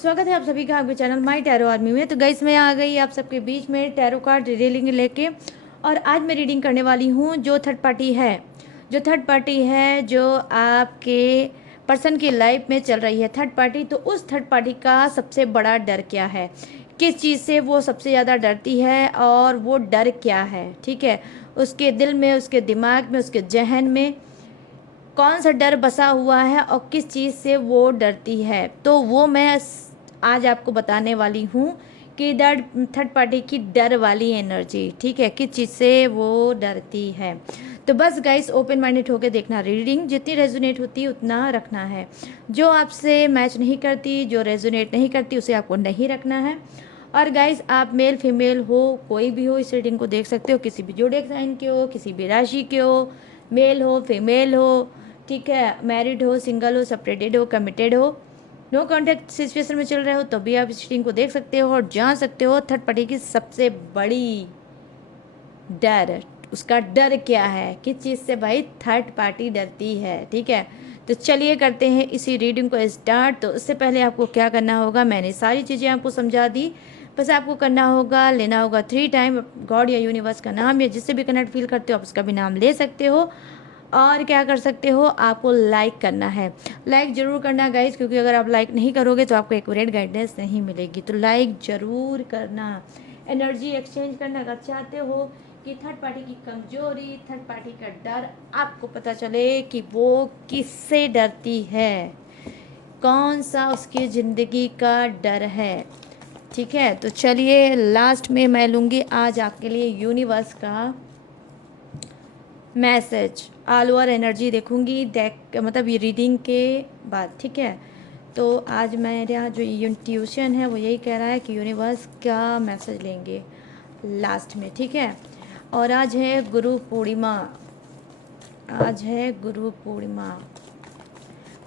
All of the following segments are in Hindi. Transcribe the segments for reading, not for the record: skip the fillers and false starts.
स्वागत है आप सभी का आपके चैनल माई टैरो आर्मी में। तो गाइस मैं आ गई आप सबके बीच में टैरो कार्ड रीडिंग लेके। और आज मैं रीडिंग करने वाली हूँ जो थर्ड पार्टी है जो आपके पर्सन की लाइफ में चल रही है थर्ड पार्टी। तो उस थर्ड पार्टी का सबसे बड़ा डर क्या है, किस चीज़ से वो सबसे ज़्यादा डरती है और वो डर क्या है। ठीक है, उसके दिल में, उसके दिमाग में, उसके जहन में कौन सा डर बसा हुआ है और किस चीज़ से वो डरती है, तो वो मैं आज आपको बताने वाली हूँ कि थर्ड पार्टी की डर वाली एनर्जी, ठीक है, किस चीज़ से वो डरती है। तो बस गाइस ओपन माइंडेड होकर देखना, रीडिंग जितनी रेजोनेट होती है उतना रखना है। जो आपसे मैच नहीं करती, जो रेजोनेट नहीं करती, उसे आपको नहीं रखना है। और गाइस आप मेल फीमेल हो, कोई भी हो, इस रीडिंग को देख सकते हो, किसी भी जोडिएक साइन के हो, किसी भी राशि के हो, मेल हो फीमेल हो, ठीक है, मैरिड हो, सिंगल हो, सेपरेटेड हो, कमिटेड हो, नो कॉन्टैक्ट सिचुएशन में चल रहे हो, तो भी आप इस रीडिंग को देख सकते हो और जान सकते हो थर्ड पार्टी की सबसे बड़ी डर, उसका डर क्या है, किस चीज़ से भाई थर्ड पार्टी डरती है। ठीक है, तो चलिए करते हैं इसी रीडिंग को स्टार्ट। तो उससे पहले आपको क्या करना होगा, मैंने सारी चीज़ें आपको समझा दी, बस आपको करना होगा, लेना होगा 3 टाइम गॉड या यूनिवर्स का नाम, या जिससे भी कनेक्ट फील करते हो आप उसका भी नाम ले सकते हो। और क्या कर सकते हो, आपको लाइक करना है, लाइक ज़रूर करना गाइज, क्योंकि अगर आप लाइक नहीं करोगे तो आपको एक्यूरेट गाइडेंस नहीं मिलेगी। तो लाइक ज़रूर करना, एनर्जी एक्सचेंज करना अगर चाहते हो कि थर्ड पार्टी की कमजोरी, थर्ड पार्टी का डर आपको पता चले कि वो किससे डरती है, कौन सा उसकी ज़िंदगी का डर है। ठीक है, तो चलिए लास्ट में मैं लूँगी आज आपके लिए यूनिवर्स का मैसेज, ऑल ओवर एनर्जी देखूंगी, देख मतलब ये रीडिंग के बाद। ठीक है, तो आज मेरा जो इंट्यूशन है वो यही कह रहा है कि यूनिवर्स का मैसेज लेंगे लास्ट में। ठीक है, और आज है गुरु पूर्णिमा, आज है Guru Purnima.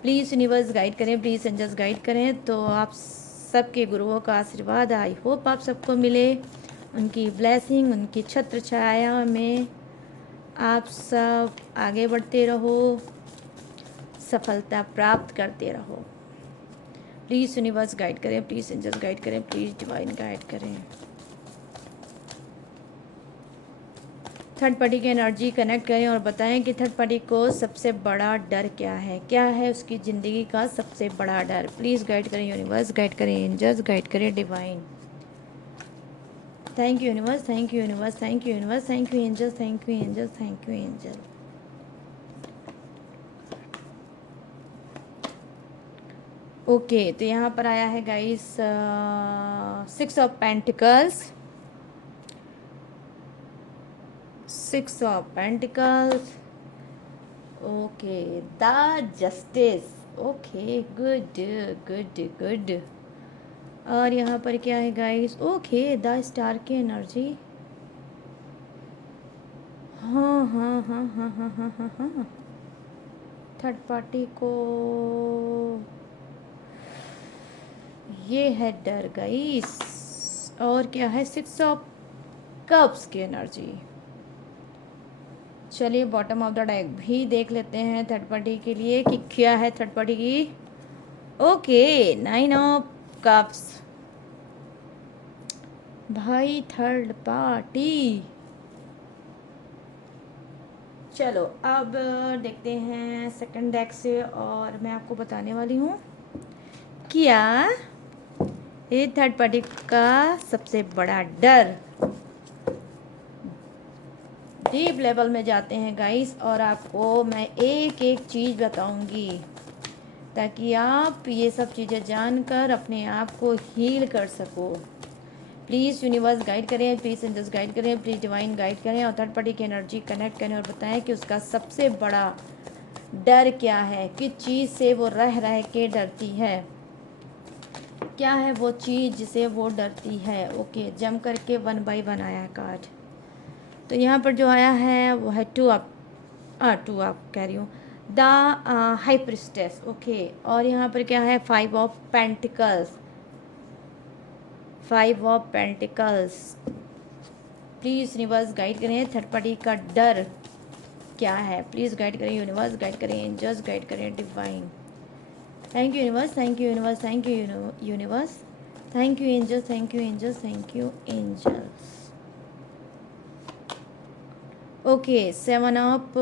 Please universe guide करें, प्लीज़ एंजल्स गाइड करें, तो आप सबके गुरुओं का आशीर्वाद आई होप आप सबको मिले, उनकी ब्लेसिंग, उनकी छत्र छाया में आप सब आगे बढ़ते रहो, सफलता प्राप्त करते रहो। प्लीज़ यूनिवर्स गाइड करें, प्लीज़ एंजल्स गाइड करें, प्लीज़ डिवाइन गाइड करें। थर्ड पार्टी की एनर्जी कनेक्ट करें और बताएं कि थर्ड पार्टी को सबसे बड़ा डर क्या है उसकी ज़िंदगी का सबसे बड़ा डर। प्लीज़ गाइड करें यूनिवर्स, गाइड करें एंजल्स, गाइड करें divine. Thank you universe, thank you universe, thank you universe, thank you angels, thank you angels, thank you angel. Okay, तो यहाँ पर आया है guys 6 of pentacles, 6 of pentacles, okay, the justice, okay, good good good. और यहाँ पर क्या है गाइस, ओके, द स्टार की एनर्जी, हाँ हाँ हाँ हाँ हाँ हाँ हाँ हाँ, थर्ड पार्टी को ये है डर गाइस। और क्या है, 6 ऑफ कप्स की एनर्जी। चलिए बॉटम ऑफ द डेक भी देख लेते हैं थर्ड पार्टी के लिए कि क्या है थर्ड पार्टी की। ओके, 9 ऑफ कप्स, भाई थर्ड पार्टी। चलो अब देखते हैं सेकंड डेक से, और मैं आपको बताने वाली हूँ क्या ये थर्ड पार्टी का सबसे बड़ा डर। डीप लेवल में जाते हैं गाइस, और आपको मैं एक एक चीज़ बताऊंगी ताकि आप ये सब चीज़ें जानकर अपने आप को हील कर सको। प्लीज़ यूनिवर्स गाइड करें, प्लीज़ एंजल्स गाइड करें, प्लीज़ डिवाइन गाइड करें, और थर्ड पार्टी की एनर्जी कनेक्ट करें और बताएं कि उसका सबसे बड़ा डर क्या है, किस चीज़ से वो रह के डरती है, क्या है वो चीज़ जिसे वो डरती है। ओके, जम करके 1 बाय 1 आया है कार्ड। तो यहाँ पर जो आया है वो है 2 अप, 2 अप कह रही हूँ, द हाई प्रिस्टेस। ओके, और यहाँ पर क्या है, 5 of pentacles, 5 of pentacles. Please universe guide करें थर्ड पार्टी का डर क्या है, प्लीज़ गाइड करें यूनिवर्स, गाइड करें एंजल्स, गाइड करें divine. Thank you universe, thank you universe, thank you universe, thank you angels, thank you angels, thank you angels. Okay, 7 of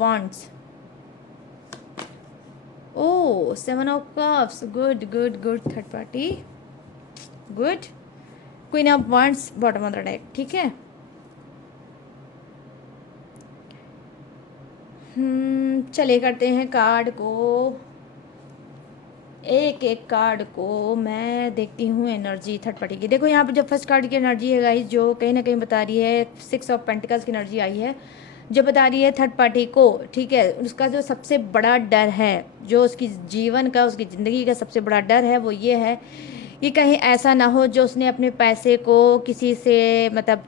wands। Oh 7 of cups, good good good, third party good. Queen of wands bottom of the deck, ठीक है। चलिए करते हैं कार्ड को, एक एक कार्ड को मैं देखती हूँ एनर्जी थर्ड पार्टी की। देखो यहाँ पर जो फर्स्ट कार्ड की एनर्जी है गाइस, जो कहीं ना कहीं बता रही है 6 ऑफ पेंटिकल्स की एनर्जी आई है, जो बता रही है थर्ड पार्टी को, ठीक है, उसका जो सबसे बड़ा डर है, जो उसकी जीवन का, उसकी ज़िंदगी का सबसे बड़ा डर है, वो ये है कि कहीं ऐसा ना हो जो उसने अपने पैसे को किसी से, मतलब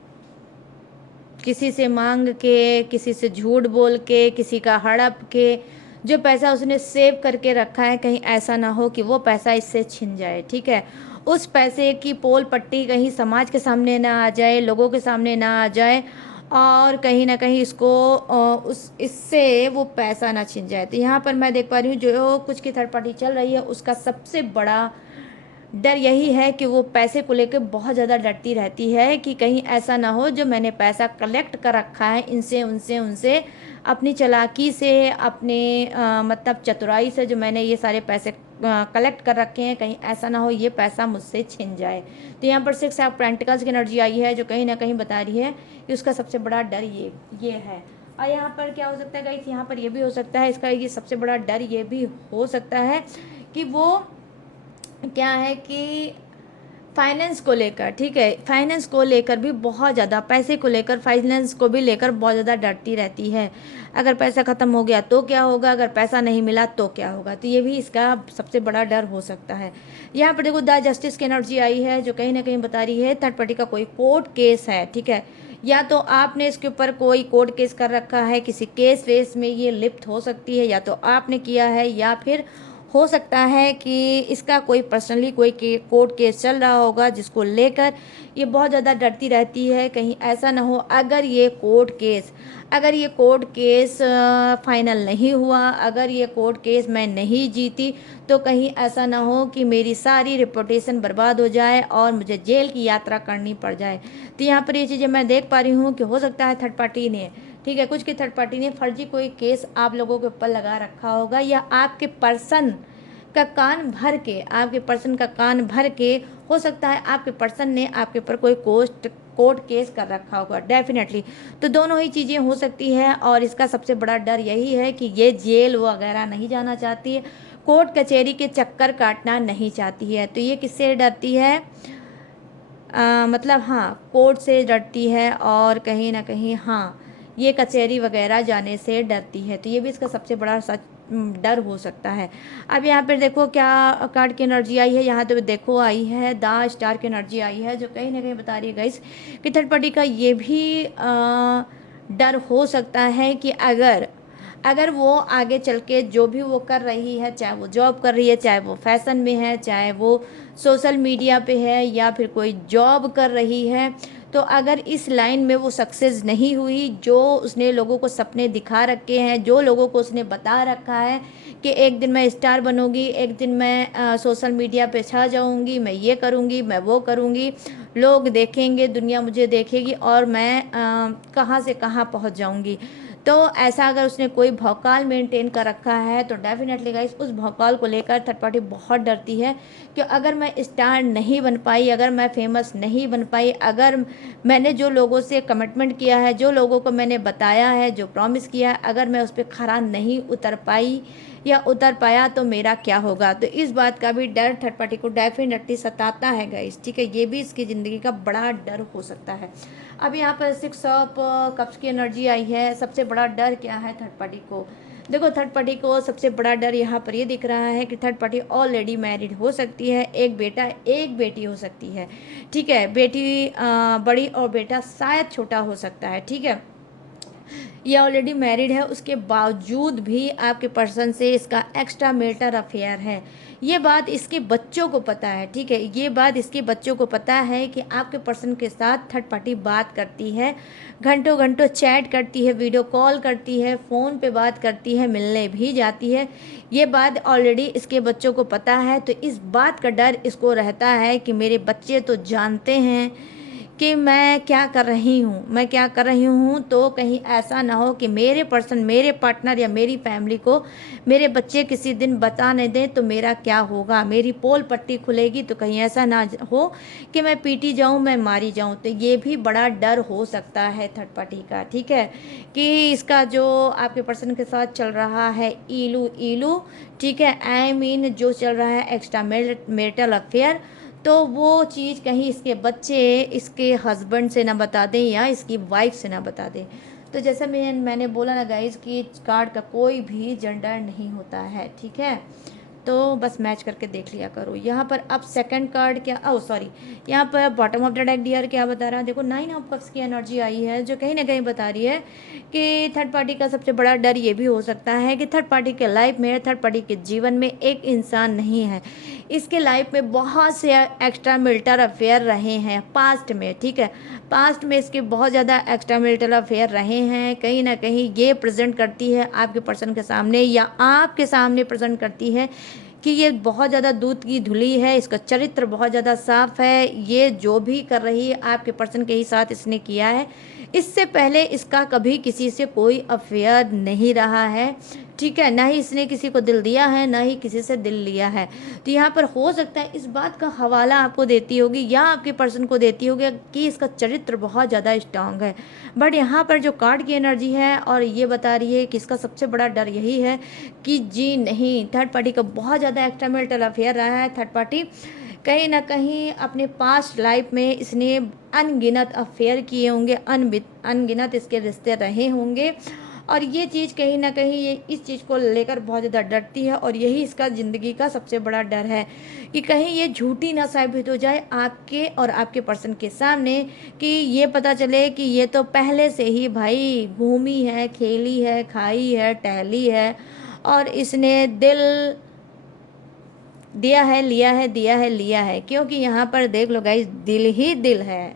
किसी से मांग के, किसी से झूठ बोल के, किसी का हड़प के जो पैसा उसने सेव करके रखा है, कहीं ऐसा ना हो कि वो पैसा इससे छिन जाए, ठीक है। उस पैसे की पोल पट्टी कहीं समाज के सामने ना आ जाए, लोगों के सामने ना आ जाए, और कहीं ना कहीं इसको उस इससे वो पैसा ना छिन जाए। तो यहाँ पर मैं देख पा रही हूँ जो कुछ की थर्ड पार्टी चल रही है, उसका सबसे बड़ा डर यही है कि वो पैसे को लेकर बहुत ज़्यादा डरती रहती है कि कहीं ऐसा ना हो जो मैंने पैसा कलेक्ट कर रखा है इनसे, उनसे, उनसे, अपनी चालाकी से, अपने मतलब चतुराई से जो मैंने ये सारे पैसे कलेक्ट कर रखे हैं, कहीं ऐसा ना हो ये पैसा मुझसे छिन जाए। तो यहाँ पर 6 ऑफ पेंटिकल्स की एनर्जी आई है, जो कहीं ना कहीं बता रही है कि उसका सबसे बड़ा डर ये है। और यहाँ पर क्या हो सकता है गाइस, यहाँ पर ये भी हो सकता है, इसका ये सबसे बड़ा डर ये भी हो सकता है कि वो क्या है कि फाइनेंस को लेकर, ठीक है, फाइनेंस को लेकर भी बहुत ज़्यादा, पैसे को लेकर, फाइनेंस को भी लेकर बहुत ज़्यादा डरती रहती है। अगर पैसा ख़त्म हो गया तो क्या होगा, अगर पैसा नहीं मिला तो क्या होगा, तो ये भी इसका सबसे बड़ा डर हो सकता है। यहाँ पर देखो द जस्टिस की एनर्जी आई है, जो कहीं ना कहीं बता रही है थर्ड पार्टी का कोई कोर्ट केस है, ठीक है, या तो आपने इसके ऊपर कोई कोर्ट केस कर रखा है, किसी केस वेस में ये लिप्त हो सकती है, या तो आपने किया है, या फिर हो सकता है कि इसका कोई पर्सनली कोई कोर्ट केस चल रहा होगा जिसको लेकर ये बहुत ज़्यादा डरती रहती है, कहीं ऐसा ना हो अगर ये कोर्ट केस फाइनल नहीं हुआ, अगर ये कोर्ट केस मैं नहीं जीती, तो कहीं ऐसा ना हो कि मेरी सारी रिपुटेशन बर्बाद हो जाए और मुझे जेल की यात्रा करनी पड़ जाए। तो यहाँ पर ये चीज़ें मैं देख पा रही हूँ कि हो सकता है थर्ड पार्टी ने, ठीक है, कुछ की थर्ड पार्टी ने फर्जी कोई केस आप लोगों के ऊपर लगा रखा होगा, या आपके पर्सन का कान भर के, आपके पर्सन का कान भर के, हो सकता है आपके पर्सन ने आपके ऊपर कोई कोर्ट केस कर रखा होगा, डेफिनेटली। तो दोनों ही चीज़ें हो सकती है, और इसका सबसे बड़ा डर यही है कि ये जेल वगैरह नहीं जाना चाहती है, कोर्ट कचहरी के चक्कर काटना नहीं चाहती है। तो ये किससे डरती है, मतलब हाँ, कोर्ट से डरती है, और कहीं ना कहीं हाँ, ये कचहरी वगैरह जाने से डरती है। तो ये भी इसका सबसे बड़ा सच डर हो सकता है। अब यहाँ पर देखो क्या कार्ड की एनर्जी आई है, यहाँ तो देखो आई है द स्टार की एनर्जी आई है, जो कहीं ना कहीं बता रही है गाइस कि थर्ड पार्टी का ये भी डर हो सकता है कि अगर वो आगे चल के जो भी वो कर रही है, चाहे वो जॉब कर रही है, चाहे वो फैशन में है, चाहे वो सोशल मीडिया पे है, या फिर कोई जॉब कर रही है, तो अगर इस लाइन में वो सक्सेस नहीं हुई, जो उसने लोगों को सपने दिखा रखे हैं, जो लोगों को उसने बता रखा है कि एक दिन मैं स्टार बनूंगी, एक दिन मैं सोशल मीडिया पे छा जाऊंगी, मैं ये करूंगी, मैं वो करूंगी, लोग देखेंगे, दुनिया मुझे देखेगी, और मैं कहाँ से कहाँ पहुंच जाऊंगी। तो ऐसा अगर उसने कोई भौकाल मेंटेन कर रखा है, तो डेफिनेटली गाइस उस भौकाल को लेकर थर्ड पार्टी बहुत डरती है कि अगर मैं स्टार नहीं बन पाई, अगर मैं फेमस नहीं बन पाई, अगर मैंने जो लोगों से कमिटमेंट किया है, जो लोगों को मैंने बताया है, जो प्रॉमिस किया है, अगर मैं उस पर खरा नहीं उतर पाई या उतर पाया, तो मेरा क्या होगा। तो इस बात का भी डर थर्ड पार्टी को डेफिनेटली सताता है गाइस, ठीक है, ये भी इसकी ज़िंदगी का बड़ा डर हो सकता है। अब यहाँ पर 6 ऑफ कप्स की एनर्जी आई है, सबसे बड़ा डर क्या है थर्ड पार्टी को। देखो थर्ड पार्टी को सबसे बड़ा डर यहाँ पर ये दिख रहा है कि थर्ड पार्टी ऑलरेडी मैरिड हो सकती है, एक बेटा एक बेटी हो सकती है, ठीक है, बेटी बड़ी और बेटा शायद छोटा हो सकता है, ठीक है। ये ऑलरेडी मैरिड है, उसके बावजूद भी आपके पर्सन से इसका एक्स्ट्रा मैरिटल अफेयर है। ये बात इसके बच्चों को पता है, ठीक है, ये बात इसके बच्चों को पता है कि आपके पर्सन के साथ थर्ड पार्टी बात करती है, घंटों घंटों चैट करती है, वीडियो कॉल करती है, फ़ोन पे बात करती है, मिलने भी जाती है। ये बात ऑलरेडी इसके बच्चों को पता है, तो इस बात का डर इसको रहता है कि मेरे बच्चे तो जानते हैं कि मैं क्या कर रही हूँ, मैं क्या कर रही हूँ, तो कहीं ऐसा ना हो कि मेरे पर्सन, मेरे पार्टनर या मेरी फैमिली को मेरे बच्चे किसी दिन बता नहीं दें तो मेरा क्या होगा, मेरी पोल पट्टी खुलेगी तो कहीं ऐसा ना हो कि मैं पीटी जाऊँ, मैं मारी जाऊँ। तो ये भी बड़ा डर हो सकता है थर्ड पार्टी का, ठीक है, कि इसका जो आपके पर्सन के साथ चल रहा है ईलू ईलू, ठीक है, आई मीन जो चल रहा है एक्स्ट्रा मैरिटल अफेयर, तो वो चीज़ कहीं इसके बच्चे इसके हस्बैंड से ना बता दें या इसकी वाइफ से ना बता दें। तो जैसा मैंने बोला ना गाइज कि कार्ड का कोई भी जेंडर नहीं होता है, ठीक है, तो बस मैच करके देख लिया करो। यहाँ पर अब सेकंड कार्ड क्या, ओ सॉरी, यहाँ पर bottom of the deck dear क्या बता रहा है, देखो 9 ऑफ कप्स की एनर्जी आई है, जो कहीं ना कहीं बता रही है कि थर्ड पार्टी का सबसे बड़ा डर ये भी हो सकता है कि थर्ड पार्टी के लाइफ में, थर्ड पार्टी के जीवन में एक इंसान नहीं है, इसके लाइफ में बहुत से एक्स्ट्रा मैरिटल अफेयर रहे हैं पास्ट में, ठीक है, पास्ट में इसके बहुत ज़्यादा एक्स्ट्रा मैरिटल अफेयर रहे हैं। कहीं ना कहीं ये प्रेजेंट करती है आपके पर्सन के सामने या आपके सामने प्रेजेंट करती है कि ये बहुत ज़्यादा दूध की धुली है, इसका चरित्र बहुत ज़्यादा साफ है, ये जो भी कर रही है आपके पर्सन के ही साथ इसने किया है, इससे पहले इसका कभी किसी से कोई अफेयर नहीं रहा है, ठीक है, ना ही इसने किसी को दिल दिया है, ना ही किसी से दिल लिया है। तो यहाँ पर हो सकता है इस बात का हवाला आपको देती होगी या आपके पर्सन को देती होगी कि इसका चरित्र बहुत ज़्यादा स्ट्रांग है। बट यहाँ पर जो कार्ड की एनर्जी है और ये बता रही है कि इसका सबसे बड़ा डर यही है कि जी नहीं, थर्ड पार्टी का बहुत ज़्यादा एक्स्ट्रा मैरिटल अफेयर रहा है। थर्ड पार्टी कहीं ना कहीं अपने पास्ट लाइफ में इसने अनगिनत अफेयर किए होंगे, अनगिनत इसके रिश्ते रहे होंगे, और ये चीज़ कहीं ना कहीं ये इस चीज़ को लेकर बहुत ज़्यादा डरती है, और यही इसका ज़िंदगी का सबसे बड़ा डर है कि कहीं ये झूठी ना साबित हो जाए आपके और आपके पर्सन के सामने, कि ये पता चले कि ये तो पहले से ही भाई घूमी है, खेली है, खाई है, टहली है, और इसने दिल दिया है, लिया है, दिया है, लिया है। क्योंकि यहाँ पर देख लो गाइस, दिल ही दिल है,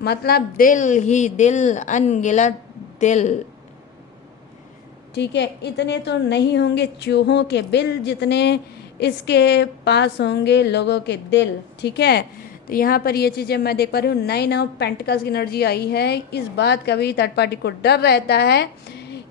मतलब दिल ही दिल, अनगिनत दिल, ठीक है, इतने तो नहीं होंगे चूहों के बिल जितने इसके पास होंगे लोगों के दिल, ठीक है। तो यहाँ पर ये चीज़ें मैं देख पा रही हूँ, 9 ऑफ पेंटिकल्स की एनर्जी आई है। इस बात का भी थर्ड पार्टी को डर रहता है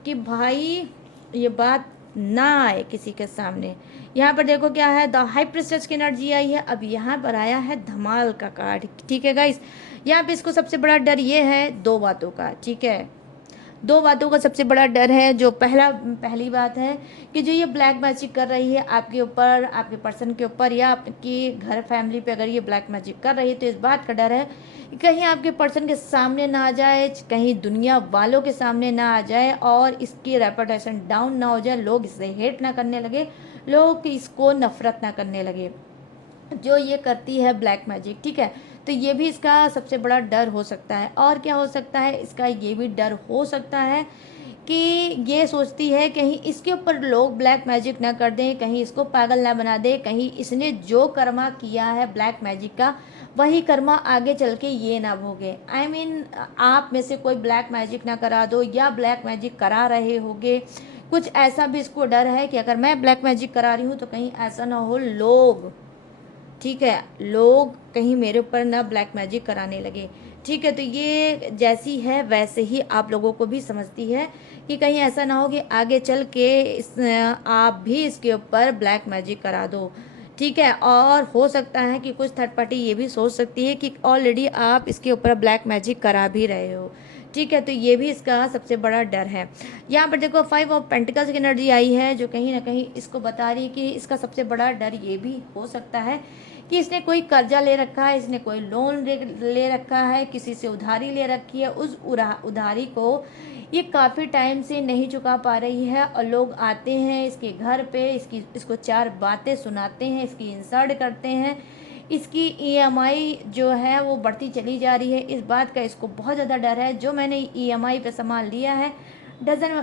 कि भाई ये बात ना आए किसी के सामने। यहाँ पर देखो क्या है, द हाई प्रिस्टेस की एनर्जी आई है। अब यहाँ पर आया है धमाल का कार्ड, ठीक है गाइस। यहाँ पे इसको सबसे बड़ा डर ये है दो बातों का, ठीक है, दो बातों का सबसे बड़ा डर है। जो पहली बात है कि जो ये ब्लैक मैजिक कर रही है आपके ऊपर, आपके पर्सन के ऊपर, या आपकी घर फैमिली पे अगर ये ब्लैक मैजिक कर रही है, तो इस बात का डर है कि कहीं आपके पर्सन के सामने ना आ जाए, कहीं दुनिया वालों के सामने ना आ जाए, और इसकी रेपुटेशन डाउन ना हो जाए, लोग इसे हेट ना करने लगे, लोग इसको नफरत ना करने लगे जो ये करती है ब्लैक मैजिक, ठीक है। तो ये भी इसका सबसे बड़ा डर हो सकता है। और क्या हो सकता है, इसका ये भी डर हो सकता है कि ये सोचती है कहीं इसके ऊपर लोग ब्लैक मैजिक ना कर दें, कहीं इसको पागल ना बना दे, कहीं इसने जो कर्मा किया है ब्लैक मैजिक का वही कर्मा आगे चल के ये ना भोगे। आई मीन आप में से कोई ब्लैक मैजिक ना करा दो, या ब्लैक मैजिक करा रहे होगे, कुछ ऐसा भी इसको डर है कि अगर मैं ब्लैक मैजिक करा रही हूँ तो कहीं ऐसा ना हो लोग, ठीक है, लोग कहीं मेरे ऊपर ना ब्लैक मैजिक कराने लगे, ठीक है। तो ये जैसी है वैसे ही आप लोगों को भी समझती है कि कहीं ऐसा ना हो कि आगे चल के आप भी इसके ऊपर ब्लैक मैजिक करा दो, ठीक है। और हो सकता है कि कुछ थर्ड पार्टी ये भी सोच सकती है कि ऑलरेडी आप इसके ऊपर ब्लैक मैजिक करा भी रहे हो, ठीक है। तो ये भी इसका सबसे बड़ा डर है। यहाँ पर देखो 5 ऑफ पेंटिकल्स की एनर्जी आई है, जो कहीं ना कहीं इसको बता रही है कि इसका सबसे बड़ा डर ये भी हो सकता है कि इसने कोई कर्जा ले रखा है, इसने कोई लोन ले रखा है, किसी से उधारी ले रखी है, उस उधारी को ये काफ़ी टाइम से नहीं चुका पा रही है, और लोग आते हैं इसके घर पे, इसको चार बातें सुनाते हैं, इसकी इंसल्ट करते हैं, इसकी ईएमआई जो है वो बढ़ती चली जा रही है। इस बात का इसको बहुत ज़्यादा डर है, जो मैंने ईएमआई पे सामान लिया है डजन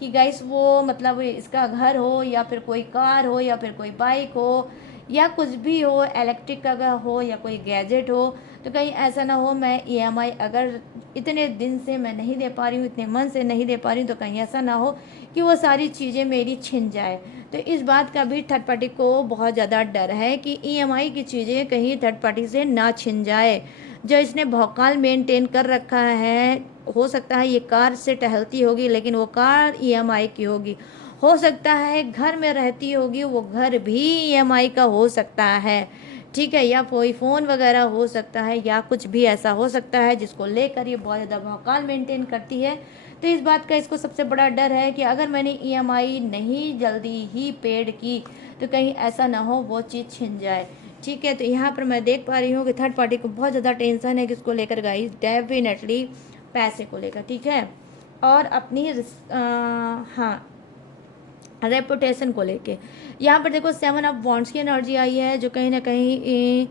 कि गाइस वो मतलब इसका घर हो या फिर कोई कार हो या फिर कोई बाइक हो या कुछ भी हो, इलेक्ट्रिक का हो या कोई गैजेट हो, तो कहीं ऐसा ना हो मैं ईएमआई अगर इतने दिन से मैं नहीं दे पा रही हूँ, इतने मन से नहीं दे पा रही हूँ, तो कहीं ऐसा ना हो कि वो सारी चीज़ें मेरी छिन जाए। तो इस बात का भी थर्ड पार्टी को बहुत ज़्यादा डर है कि ईएमआई की चीज़ें कहीं थर्ड पार्टी से ना छिन जाए। जो इसने भौकाल मेंटेन कर रखा है, हो सकता है ये कार से टहलती होगी लेकिन वो कार ईएमआई की होगी, हो सकता है घर में रहती होगी वो घर भी ईएमआई का हो सकता है, ठीक है, या कोई फ़ोन वगैरह हो सकता है या कुछ भी ऐसा हो सकता है जिसको लेकर ये बहुत ज़्यादा भौकाल मेंटेन करती है। तो इस बात का इसको सबसे बड़ा डर है कि अगर मैंने ईएमआई नहीं जल्दी ही पेड की तो कहीं ऐसा ना हो वो चीज़ छिन जाए, ठीक है। तो यहाँ पर मैं देख पा रही हूँ कि थर्ड पार्टी को बहुत ज़्यादा टेंशन है किसको लेकर गाइस, डेफिनेटली पैसे को लेकर, ठीक है, और अपनी हाँ रेपुटेशन को लेके। यहाँ पर देखो 7 ऑफ वॉन्ड्स की एनर्जी आई है जो कहीं ना कहीं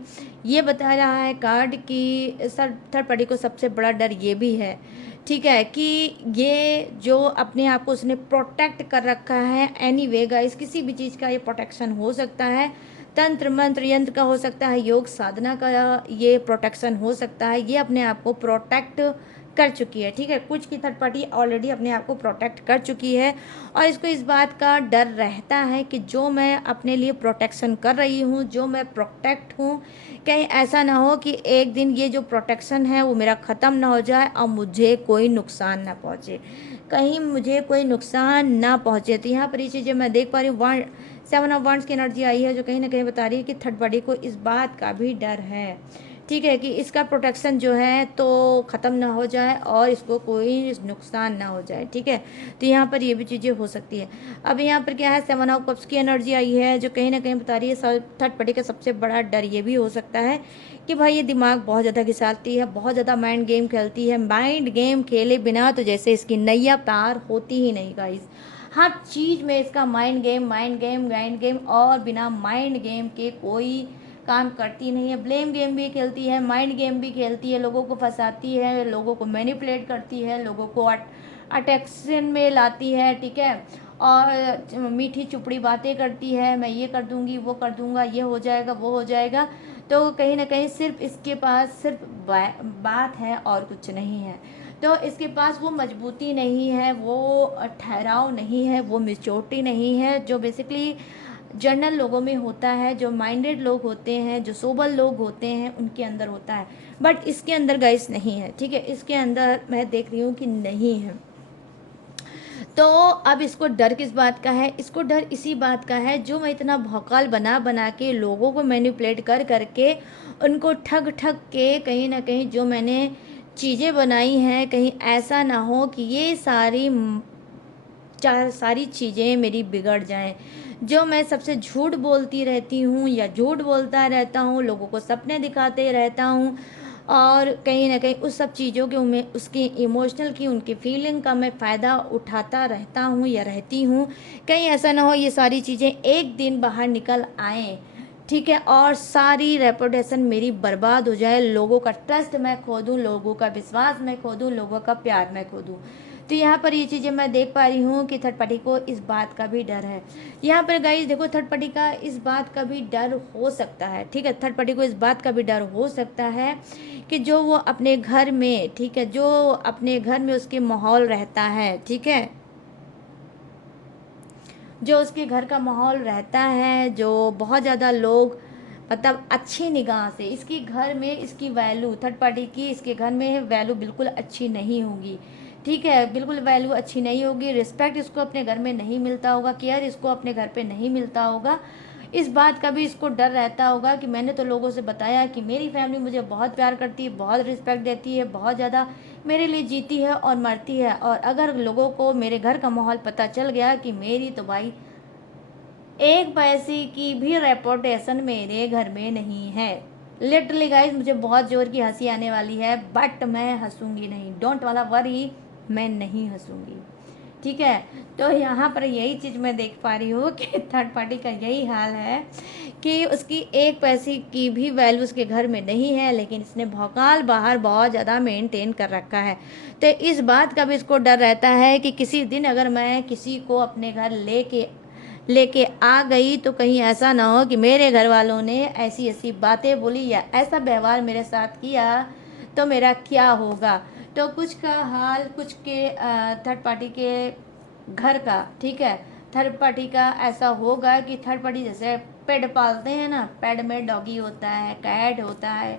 ये बता रहा है कार्ड की थर्ड पार्टी को सबसे बड़ा डर ये भी है, ठीक है, कि ये जो अपने आप को उसने प्रोटेक्ट कर रखा है एनीवे गाइस, किसी भी चीज़ का ये प्रोटेक्शन हो सकता है, तंत्र मंत्र यंत्र का हो सकता है, योग साधना का ये प्रोटेक्शन हो सकता है, ये अपने आप को प्रोटेक्ट कर चुकी है, ठीक है। कुछ की थर्ड पार्टी ऑलरेडी अपने आप को प्रोटेक्ट कर चुकी है और इसको इस बात का डर रहता है कि जो मैं अपने लिए प्रोटेक्शन कर रही हूँ, जो मैं प्रोटेक्ट हूँ, कहीं ऐसा ना हो कि एक दिन ये जो प्रोटेक्शन है वो मेरा ख़त्म ना हो जाए और मुझे कोई नुकसान ना पहुँचे, कहीं मुझे कोई नुकसान ना पहुँचे। तो यहाँ पर ये चीज़ें मैं देख पा रही हूँ, 7 ऑफ वॉन्ड्स की एनर्जी आई है जो कहीं ना कहीं बता रही है कि थर्ड पार्टी को इस बात का भी डर है, ठीक है, कि इसका प्रोटेक्शन जो है तो ख़त्म ना हो जाए और इसको कोई नुकसान ना हो जाए, ठीक है। तो यहाँ पर ये भी चीज़ें हो सकती है। अब यहाँ पर क्या है, 7 ऑफ कप्स की एनर्जी आई है जो कहीं ना कहीं बता रही है थर्ड पार्टी का सबसे बड़ा डर ये भी हो सकता है कि भाई ये दिमाग बहुत ज़्यादा घिसाती है, बहुत ज़्यादा माइंड गेम खेलती है, माइंड गेम खेले बिना तो जैसे इसकी नैया पार होती ही नहीं गाइस। हर चीज़ में इसका mind game mind game mind game, और बिना माइंड गेम के कोई काम करती नहीं है। ब्लेम गेम भी खेलती है, माइंड गेम भी खेलती है, लोगों को फंसाती है, लोगों को मैनिपुलेट करती है, लोगों को अटेक्शन में लाती है, ठीक है, और मीठी चुपड़ी बातें करती है, मैं ये कर दूंगी वो कर दूंगा, ये हो जाएगा वो हो जाएगा। तो कहीं ना कहीं सिर्फ इसके पास सिर्फ बात है और कुछ नहीं है। तो इसके पास वो मजबूती नहीं है, वो ठहराव नहीं है, वो मेच्योरिटी नहीं है जो बेसिकली जनरल लोगों में होता है, जो माइंडेड लोग होते हैं, जो सोबर लोग होते हैं उनके अंदर होता है, बट इसके अंदर गाइस नहीं है, ठीक है, इसके अंदर मैं देख रही हूँ कि नहीं है। तो अब इसको डर किस बात का है, इसको डर इसी बात का है जो मैं इतना भौकाल बना बना के लोगों को मैनिपुलेट कर करके उनको ठग ठग के कहीं ना कहीं जो मैंने चीज़ें बनाई हैं, कहीं ऐसा ना हो कि ये सारी चीज़ें मेरी बिगड़ जाएं। जो मैं सबसे झूठ बोलती रहती हूँ या झूठ बोलता रहता हूँ, लोगों को सपने दिखाते रहता हूँ और कहीं ना कहीं उस सब चीज़ों के मैं उसकी इमोशनल की उनकी फीलिंग का मैं फ़ायदा उठाता रहता हूँ या रहती हूँ, कहीं ऐसा ना हो ये सारी चीज़ें एक दिन बाहर निकल आएँ, ठीक है, और सारी रेपुटेशन मेरी बर्बाद हो जाए, लोगों का ट्रस्ट मैं खो दूँ, लोगों का विश्वास मैं खो दूँ, लोगों का प्यार मैं खो दूँ। तो यहाँ पर ये चीज़ें मैं देख पा रही हूँ कि थर्ड पार्टी को इस बात का भी डर है। यहाँ पर गाइस देखो, थर्ड पार्टी का इस बात का भी डर हो सकता है, ठीक है, थर्ड पार्टी को इस बात का भी डर हो सकता है कि जो वो अपने घर में, ठीक है, जो अपने घर में उसके माहौल रहता है, ठीक है, जो उसके घर का माहौल रहता है, जो बहुत ज़्यादा लोग मतलब अच्छी निगाह से इसके घर में इसकी वैल्यू, थर्ड पार्टी की इसके घर में वैल्यू बिल्कुल अच्छी नहीं होगी, ठीक है, बिल्कुल वैल्यू अच्छी नहीं होगी, रिस्पेक्ट इसको अपने घर में नहीं मिलता होगा, केयर इसको अपने घर पे नहीं मिलता होगा। इस बात का भी इसको डर रहता होगा कि मैंने तो लोगों से बताया कि मेरी फैमिली मुझे बहुत प्यार करती है, बहुत रिस्पेक्ट देती है, बहुत ज़्यादा मेरे लिए जीती है और मरती है, और अगर लोगों को मेरे घर का माहौल पता चल गया कि मेरी तो भाई एक पैसे की भी रेपुटेशन मेरे घर में नहीं है, लिटरली गाइस मुझे बहुत जोर की हंसी आने वाली है, बट मैं हंसूंगी नहीं, डोंट वाला वरी, मैं नहीं हंसूंगी, ठीक है। तो यहाँ पर यही चीज़ मैं देख पा रही हूँ कि थर्ड पार्टी का यही हाल है कि उसकी एक पैसे की भी वैल्यू उसके घर में नहीं है, लेकिन इसने भौकाल बाहर बहुत ज़्यादा मेंटेन कर रखा है। तो इस बात का भी इसको डर रहता है कि किसी दिन अगर मैं किसी को अपने घर लेके आ गई तो कहीं ऐसा ना हो कि मेरे घर वालों ने ऐसी ऐसी बातें बोली या ऐसा व्यवहार मेरे साथ किया तो मेरा क्या होगा। तो कुछ का हाल कुछ के थर्ड पार्टी के घर का, ठीक है, थर्ड पार्टी का ऐसा होगा कि थर्ड पार्टी जैसे पेट पालते हैं ना, पेट में डॉगी होता है, कैट होता है,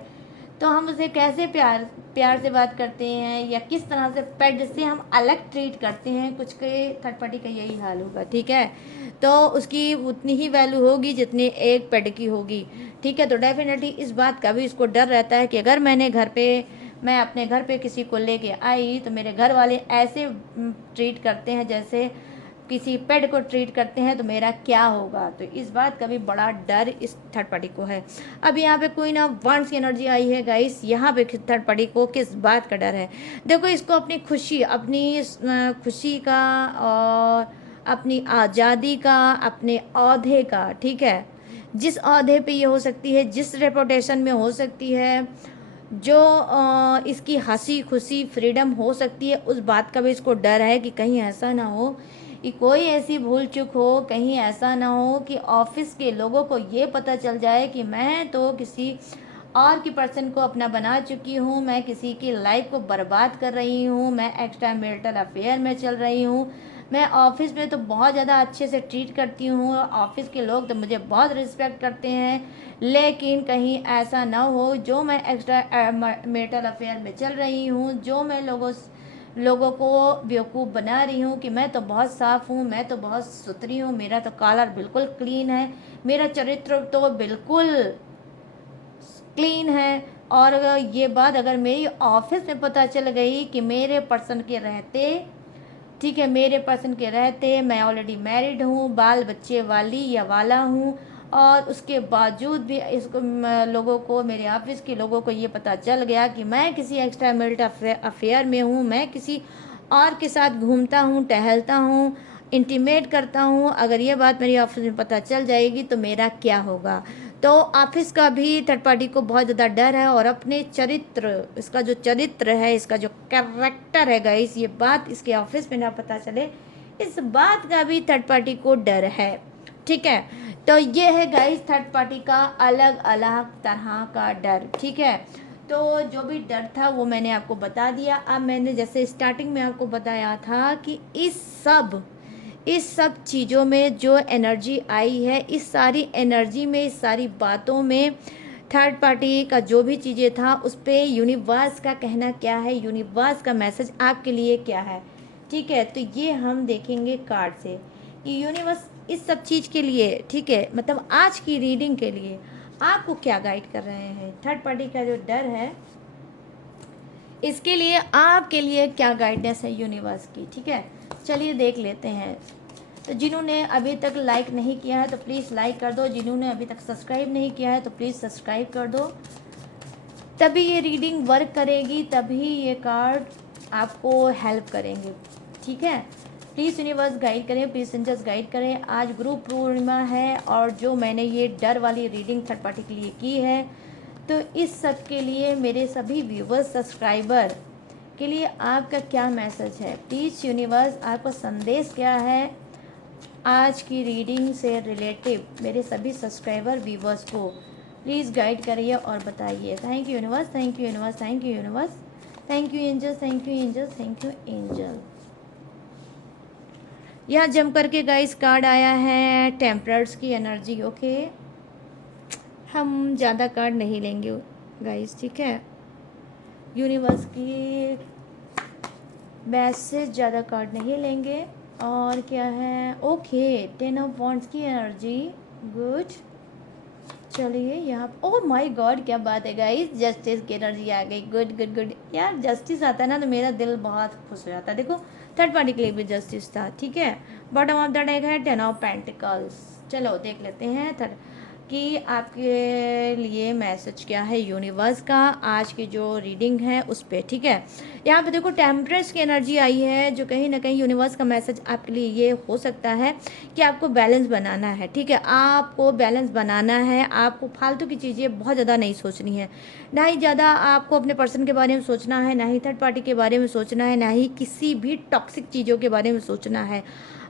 तो हम उसे कैसे प्यार प्यार से बात करते हैं या किस तरह से पेट से हम अलग ट्रीट करते हैं, कुछ के थर्ड पार्टी का यही हाल होगा, ठीक है। तो उसकी उतनी ही वैल्यू होगी जितनी एक पेट की होगी, ठीक है। तो डेफिनेटली इस बात का भी इसको डर रहता है कि अगर मैं अपने घर पे किसी को लेके आई तो मेरे घर वाले ऐसे ट्रीट करते हैं जैसे किसी पेट को ट्रीट करते हैं तो मेरा क्या होगा। तो इस बात का भी बड़ा डर इस थर्ड पार्टी को है। अब यहाँ पे क्वीन ऑफ वांड्स की एनर्जी आई है गाइस, यहाँ पे थर्ड पार्टी को किस बात का डर है। देखो, इसको अपनी खुशी का और अपनी आज़ादी का, अपने औहदे का, ठीक है, जिस औहदे पे ये हो सकती है, जिस रेपुटेशन में हो सकती है, जो इसकी हंसी खुशी फ्रीडम हो सकती है, उस बात का भी इसको डर है कि कहीं ऐसा ना हो कि कोई ऐसी भूल चूक हो, कहीं ऐसा ना हो कि ऑफिस के लोगों को ये पता चल जाए कि मैं तो किसी और की पर्सन को अपना बना चुकी हूँ, मैं किसी की लाइफ को बर्बाद कर रही हूँ, मैं एक्स्ट्रा मैरिटल अफेयर में चल रही हूँ, मैं ऑफिस में तो बहुत ज़्यादा अच्छे से ट्रीट करती हूँ, ऑफिस के लोग तो मुझे बहुत रिस्पेक्ट करते हैं, लेकिन कहीं ऐसा ना हो जो मैं एक्स्ट्रा मैरिटल अफेयर में चल रही हूँ, जो मैं लोगों को बेवकूफ़ बना रही हूँ कि मैं तो बहुत साफ़ हूँ, मैं तो बहुत सुथरी हूँ, मेरा तो कॉलर बिल्कुल क्लीन है, मेरा चरित्र तो बिल्कुल क्लीन है। और ये बात अगर मेरी ऑफिस में पता चल गई कि मेरे पर्सन के रहते, ठीक है, मेरे पर्सन के रहते मैं ऑलरेडी मैरिड हूँ, बाल बच्चे वाली या वाला हूँ, और उसके बावजूद भी इसको लोगों को, मेरे ऑफिस के लोगों को ये पता चल गया कि मैं किसी एक्स्ट्रा मैरिटल अफेयर में हूँ, मैं किसी और के साथ घूमता हूँ, टहलता हूँ, इंटीमेट करता हूँ, अगर ये बात मेरी ऑफिस में पता चल जाएगी तो मेरा क्या होगा। तो ऑफिस का भी थर्ड पार्टी को बहुत ज़्यादा डर है, और अपने चरित्र, इसका जो चरित्र है, इसका जो कैरेक्टर है गाइस, ये बात इसके ऑफिस में ना पता चले, इस बात का भी थर्ड पार्टी को डर है, ठीक है। तो ये है गाइस थर्ड पार्टी का अलग अलग तरह का डर, ठीक है। तो जो भी डर था वो मैंने आपको बता दिया। अब मैंने जैसे स्टार्टिंग में आपको बताया था कि इस सब चीज़ों में जो एनर्जी आई है, इस सारी एनर्जी में, इस सारी बातों में थर्ड पार्टी का जो भी चीज़ें था उस पर यूनिवर्स का कहना क्या है, यूनिवर्स का मैसेज आपके लिए क्या है, ठीक है। तो ये हम देखेंगे कार्ड से कि यूनिवर्स इस सब चीज़ के लिए, ठीक है, मतलब आज की रीडिंग के लिए आपको क्या गाइड कर रहे हैं। थर्ड पार्टी का जो डर है इसके लिए आपके लिए क्या गाइडेंस है यूनिवर्स की, ठीक है। चलिए देख लेते हैं। तो जिन्होंने अभी तक लाइक नहीं किया है तो प्लीज़ लाइक कर दो, जिन्होंने अभी तक सब्सक्राइब नहीं किया है तो प्लीज़ सब्सक्राइब कर दो, तभी ये रीडिंग वर्क करेगी, तभी ये कार्ड आपको हेल्प करेंगे, ठीक है। प्लीज़ यूनिवर्स गाइड करें, प्लीज़ एंजल्स गाइड करें। आज गुरु पूर्णिमा है और जो मैंने ये डर वाली रीडिंग थर्ड पार्टी के लिए की है, तो इस सब के लिए मेरे सभी व्यूवर्स सब्सक्राइबर के लिए आपका क्या मैसेज है। प्लीज़ यूनिवर्स आपका संदेश क्या है आज की रीडिंग से रिलेटिव मेरे सभी सब्सक्राइबर व्यूवर्स को प्लीज़ गाइड करिए और बताइए। Thank you universe, thank you universe, thank you universe, thank you angels, thank you angels, thank you angel. यहाँ जम करके गाइस कार्ड आया है टेम्परर्स की एनर्जी, ओके। हम ज़्यादा कार्ड नहीं लेंगे गाइस, ठीक है। यूनिवर्स की मैसेज ज़्यादा कार्ड नहीं लेंगे। और क्या है, ओके, 10 ऑफ वॉन्ड्स की एनर्जी, गुड। चलिए यहाँ, ओह माय गॉड, क्या बात है गाइस, जस्टिस की एनर्जी आ गई, गुड गुड गुड। यार जस्टिस आता है ना तो मेरा दिल बहुत खुश हो जाता है। देखो थर्ड पार्टी के लिए भी जस्टिस था, ठीक है। बॉटम ऑफ द डेक है 10 ऑफ पेंटिकल्स। चलो देख लेते हैं कि आपके लिए मैसेज क्या है यूनिवर्स का आज की जो रीडिंग है उस पर। ठीक है, यहाँ पे देखो टेम्परेंस की एनर्जी आई है, जो कहीं ना कहीं यूनिवर्स का मैसेज आपके लिए ये हो सकता है कि आपको बैलेंस बनाना है। ठीक है, आपको बैलेंस बनाना है, आपको फालतू की चीज़ें बहुत ज़्यादा नहीं सोचनी है, ना ही ज़्यादा आपको अपने पर्सन के बारे में सोचना है, ना ही थर्ड पार्टी के बारे में सोचना है, ना ही किसी भी टॉक्सिक चीज़ों के बारे में सोचना है।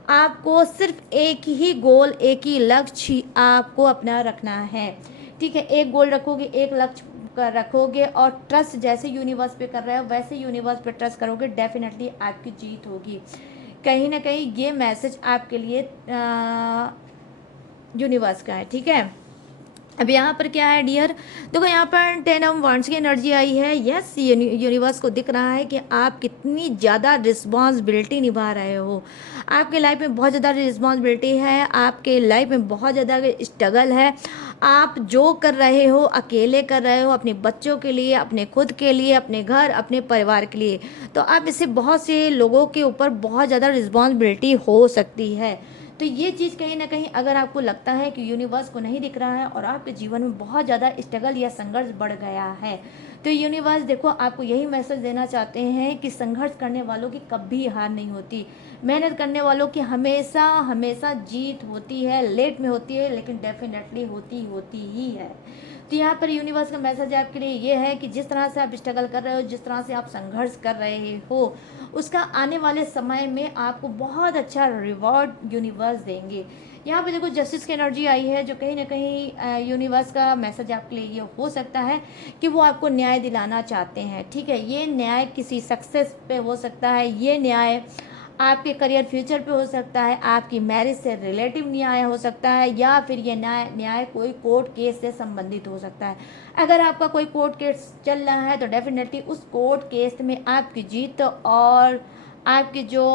आपको सिर्फ एक ही गोल, एक ही लक्ष्य आपको अपना रखना है। ठीक है, एक गोल रखोगे, एक लक्ष्य रखोगे और ट्रस्ट जैसे यूनिवर्स पे कर रहे हो वैसे यूनिवर्स पे ट्रस्ट करोगे, डेफिनेटली आपकी जीत होगी। कहीं ना कहीं ये मैसेज आपके लिए यूनिवर्स का है। ठीक है, अब यहाँ पर क्या है डियर, देखो यहाँ पर 10 ऑफ वांड्स की एनर्जी आई है। यस, यूनिवर्स को दिख रहा है कि आप कितनी ज़्यादा रिस्पॉन्सिबिलिटी निभा रहे हो, आपके लाइफ में बहुत ज़्यादा रिस्पॉन्सिबिलिटी है, आपके लाइफ में बहुत ज़्यादा स्ट्रगल है। आप जो कर रहे हो अकेले कर रहे हो, अपने बच्चों के लिए, अपने खुद के लिए, अपने घर, अपने परिवार के लिए, तो आप इससे बहुत से लोगों के ऊपर बहुत ज़्यादा रिस्पॉन्सिबिलिटी हो सकती है। तो ये चीज़ कहीं ना कहीं अगर आपको लगता है कि यूनिवर्स को नहीं दिख रहा है और आपके जीवन में बहुत ज़्यादा स्ट्रगल या संघर्ष बढ़ गया है, तो यूनिवर्स देखो आपको यही मैसेज देना चाहते हैं कि संघर्ष करने वालों की कभी हार नहीं होती, मेहनत करने वालों की हमेशा हमेशा जीत होती है, लेट में होती है लेकिन डेफिनेटली होती होती ही है। तो यहाँ पर यूनिवर्स का मैसेज आपके लिए ये है कि जिस तरह से आप स्ट्रगल कर रहे हो, जिस तरह से आप संघर्ष कर रहे हो, उसका आने वाले समय में आपको बहुत अच्छा रिवॉर्ड यूनिवर्स देंगे। यहाँ पे देखो जस्टिस की एनर्जी आई है, जो कहीं ना कहीं यूनिवर्स का मैसेज आपके लिए ये हो सकता है कि वो आपको न्याय दिलाना चाहते हैं। ठीक है, ये न्याय किसी सक्सेस पे हो सकता है, ये न्याय आपके करियर फ्यूचर पे हो सकता है, आपकी मैरिज से रिलेटिव न्याय हो सकता है, या फिर ये न्याय कोई कोर्ट केस से संबंधित हो सकता है। अगर आपका कोई कोर्ट केस चल रहा है तो डेफिनेटली उस कोर्ट केस में आपकी जीत और आपकी जो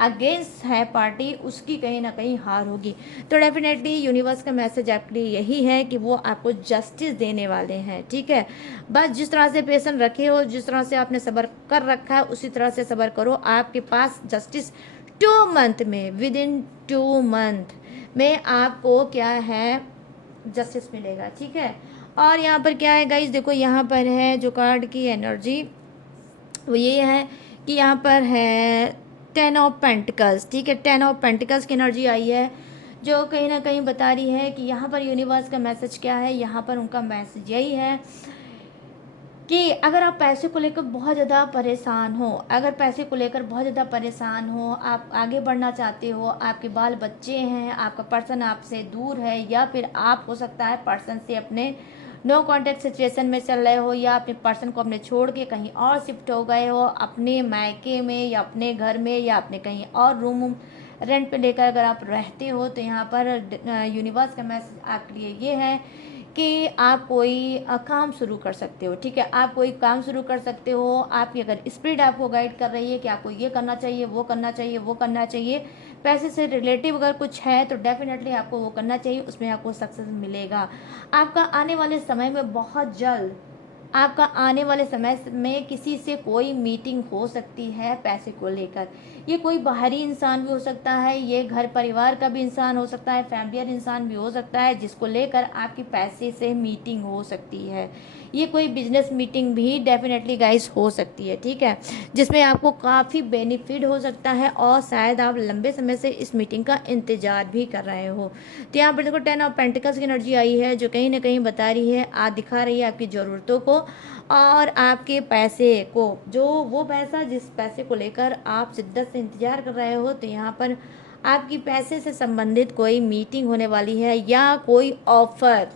अगेंस्ट है पार्टी उसकी कहीं ना कहीं हार होगी। तो डेफिनेटली यूनिवर्स का मैसेज आपके लिए यही है कि वो आपको जस्टिस देने वाले हैं। ठीक है, बस जिस तरह से पेशेंस रखे हो, जिस तरह से आपने सब्र कर रखा है उसी तरह से सब्र करो, आपके पास जस्टिस 2 मंथ में, विद इन 2 मंथ में आपको क्या है जस्टिस मिलेगा। ठीक है, और यहाँ पर क्या है गाइज, देखो यहाँ पर है जो कार्ड की एनर्जी वो ये है कि यहाँ पर है 10 ऑफ पेंटिकल्स। ठीक है, 10 ऑफ पेंटिकल्स की एनर्जी आई है, जो कहीं ना कहीं बता रही है कि यहाँ पर यूनिवर्स का मैसेज क्या है। यहाँ पर उनका मैसेज यही है कि अगर आप पैसे को लेकर बहुत ज़्यादा परेशान हो, अगर पैसे को लेकर बहुत ज़्यादा परेशान हो, आप आगे बढ़ना चाहते हो, आपके बाल बच्चे हैं, आपका पर्सन आपसे दूर है, या फिर आप हो सकता है पर्सन से अपने नो कांटेक्ट सिचुएशन में चल रहे हो, या अपने पर्सन को अपने छोड़ के कहीं और शिफ्ट हो गए हो, अपने मायके में या अपने घर में या अपने कहीं और रूम रेंट पे लेकर अगर आप रहते हो, तो यहाँ पर यूनिवर्स का मैसेज आपके लिए ये है कि आप कोई काम शुरू कर सकते हो। ठीक है, आप कोई काम शुरू कर सकते हो, आपकी अगर स्पिरिट आपको गाइड कर रही है कि आपको ये करना चाहिए, वो करना चाहिए, वो करना चाहिए, पैसे से रिलेटिव अगर कुछ है तो डेफिनेटली आपको वो करना चाहिए, उसमें आपको सक्सेस मिलेगा। आपका आने वाले समय में बहुत जल्द, आपका आने वाले समय में किसी से कोई मीटिंग हो सकती है पैसे को लेकर। ये कोई बाहरी इंसान भी हो सकता है, ये घर परिवार का भी इंसान हो सकता है, फैमिलियर इंसान भी हो सकता है, जिसको लेकर आपकी पैसे से मीटिंग हो सकती है। ये कोई बिजनेस मीटिंग भी डेफिनेटली गाइस हो सकती है। ठीक है, जिसमें आपको काफ़ी बेनिफिट हो सकता है और शायद आप लंबे समय से इस मीटिंग का इंतजार भी कर रहे हो। तो यहाँ पर देखो 10 ऑफ पेंटिकल्स की एनर्जी आई है, जो कहीं ना कहीं बता रही है, आज दिखा रही है आपकी ज़रूरतों को और आपके पैसे को, जो वो पैसा जिस पैसे को लेकर आप शिद्दत से इंतजार कर रहे हो, तो यहाँ पर आपकी पैसे से संबंधित कोई मीटिंग होने वाली है या कोई ऑफर।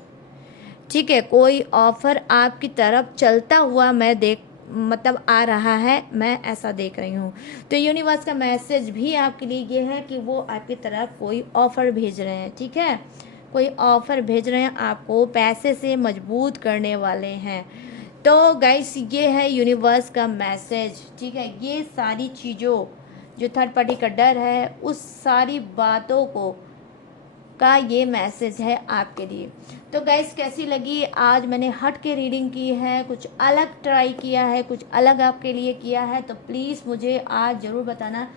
ठीक है, कोई ऑफर आपकी तरफ चलता हुआ मैं देख मतलब आ रहा है, मैं ऐसा देख रही हूँ। तो यूनिवर्स का मैसेज भी आपके लिए ये है कि वो आपकी तरफ कोई ऑफर भेज रहे हैं। ठीक है, कोई ऑफर भेज रहे हैं, आपको पैसे से मजबूत करने वाले हैं। तो गाइस ये है यूनिवर्स का मैसेज। ठीक है, ये सारी चीज़ों जो थर्ड पार्टी का डर है, उस सारी बातों को का ये मैसेज है आपके लिए। तो गाइस कैसी लगी, आज मैंने हट के रीडिंग की है, कुछ अलग ट्राई किया है, कुछ अलग आपके लिए किया है, तो प्लीज़ मुझे आज ज़रूर बताना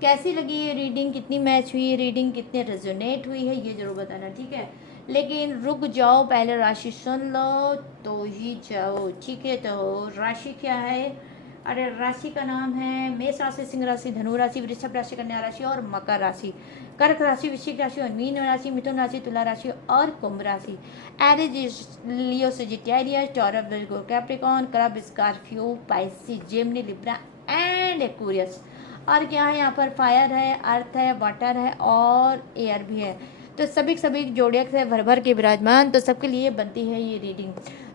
कैसी लगी ये रीडिंग, कितनी मैच हुई रीडिंग, कितने रेजोनेट हुई है, ये ज़रूर बताना। ठीक है, लेकिन रुक जाओ, पहले राशि सुन लो तो ही जाओ, ठीक है। तो राशि क्या है? अरे राशि का नाम है मेष राशि, सिंह राशि, धनु राशि, वृषभ राशि, कन्या राशि और मकर राशि। कर्क राशि, वृश्चिक राशि और मीन राशि, मिथुन राशि, तुला राशि और कुंभ राशि। Aries, Leo, Sagittarius, Taurus, Virgo, Capricorn, crab, Scorpio, Pisces, Gemini, Libra and Aquarius. और क्या है यहाँ पर? फायर है, अर्थ है, वाटर है और एयर भी है। तो सभी जोड़ियक से भर भर के विराजमान, तो सबके लिए बनती है ये रीडिंग।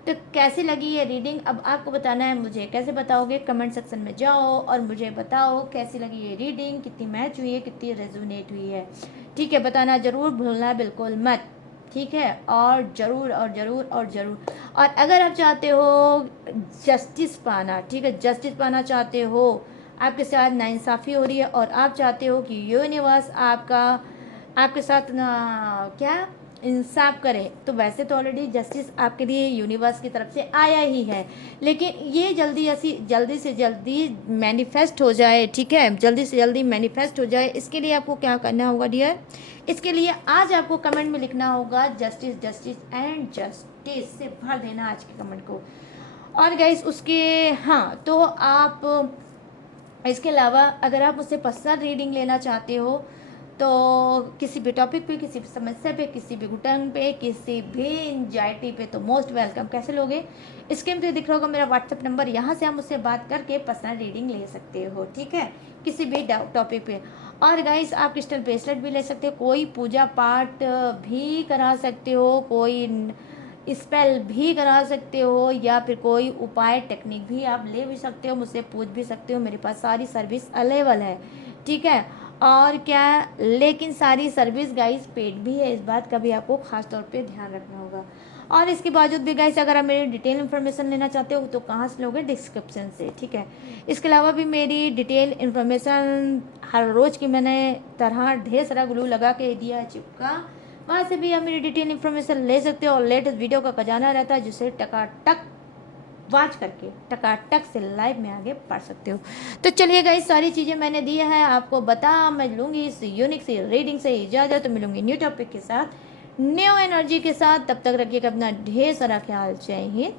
तो कैसी लगी ये रीडिंग अब आपको बताना है मुझे। कैसे बताओगे? कमेंट सेक्शन में जाओ और मुझे बताओ कैसी लगी ये रीडिंग, कितनी मैच हुई है, कितनी रेजोनेट हुई है, ठीक है। बताना जरूर भूलना बिल्कुल मत, ठीक है। और ज़रूर और ज़रूर और ज़रूर, और अगर आप चाहते हो जस्टिस पाना, ठीक है, जस्टिस पाना चाहते हो, आपके साथ नाइंसाफ़ी हो रही है और आप चाहते हो कि यूनिवर्स आपके साथ ना क्या इंसाफ करे, तो वैसे तो ऑलरेडी जस्टिस आपके लिए यूनिवर्स की तरफ से आया ही है, लेकिन ये जल्दी से जल्दी मैनिफेस्ट हो जाए, ठीक है, जल्दी से जल्दी मैनिफेस्ट हो जाए। इसके लिए आपको क्या करना होगा डियर? इसके लिए आज आपको कमेंट में लिखना होगा जस्टिस, जस्टिस एंड जस्टिस से भर देना आज के कमेंट को। और गाइस उसके, हाँ, तो आप इसके अलावा अगर आप मुझसे पर्सनल रीडिंग लेना चाहते हो तो किसी भी टॉपिक पे, किसी भी समस्या पे, किसी भी घुटन पे, किसी भी एंजाइटी पे, तो मोस्ट वेलकम। कैसे लोगे? स्क्रीन पे दिख रहा होगा मेरा व्हाट्सएप नंबर, यहाँ से आप मुझसे बात करके पर्सनल रीडिंग ले सकते हो, ठीक है, किसी भी टॉपिक पे। और गाइस आप क्रिस्टल ब्रेसलेट भी ले सकते हो, कोई पूजा पाठ भी करा सकते हो, कोई स्पेल भी करा सकते हो, या फिर कोई उपाय टेक्निक भी आप ले भी सकते हो, मुझसे पूछ भी सकते हो, मेरे पास सारी सर्विस अवेलेबल है, ठीक है। और क्या, लेकिन सारी सर्विस गाइस पेड भी है, इस बात का भी आपको खास तौर पे ध्यान रखना होगा। और इसके बावजूद भी गाइस अगर आप मेरी डिटेल इन्फॉर्मेशन लेना चाहते हो तो कहाँ से लोगे? डिस्क्रिप्शन से, ठीक है। इसके अलावा भी मेरी डिटेल इन्फॉर्मेशन हर रोज़ की मैंने तरह ढेर सारा ग्लू लगा के दिया है चिपका, वहाँ से भी आप मेरी डिटेल इन्फॉर्मेशन ले सकते हो। और लेटेस्ट वीडियो का खजाना रहता है जिसे टकाटक वॉच करके टकाटक से लाइव में आगे बढ़ सकते हो। तो चलिए गाइस, सारी चीज़ें मैंने दी है आपको बता, मैं लूँगी इस यूनिक सी रीडिंग से इजाज़त, तो मिलूँगी न्यू टॉपिक के साथ, न्यू एनर्जी के साथ। तब तक रखिएगा अपना ढेर सारा ख्याल। जय हिंद,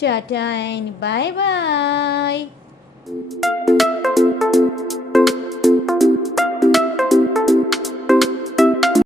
टाटा एंड बाय बाय।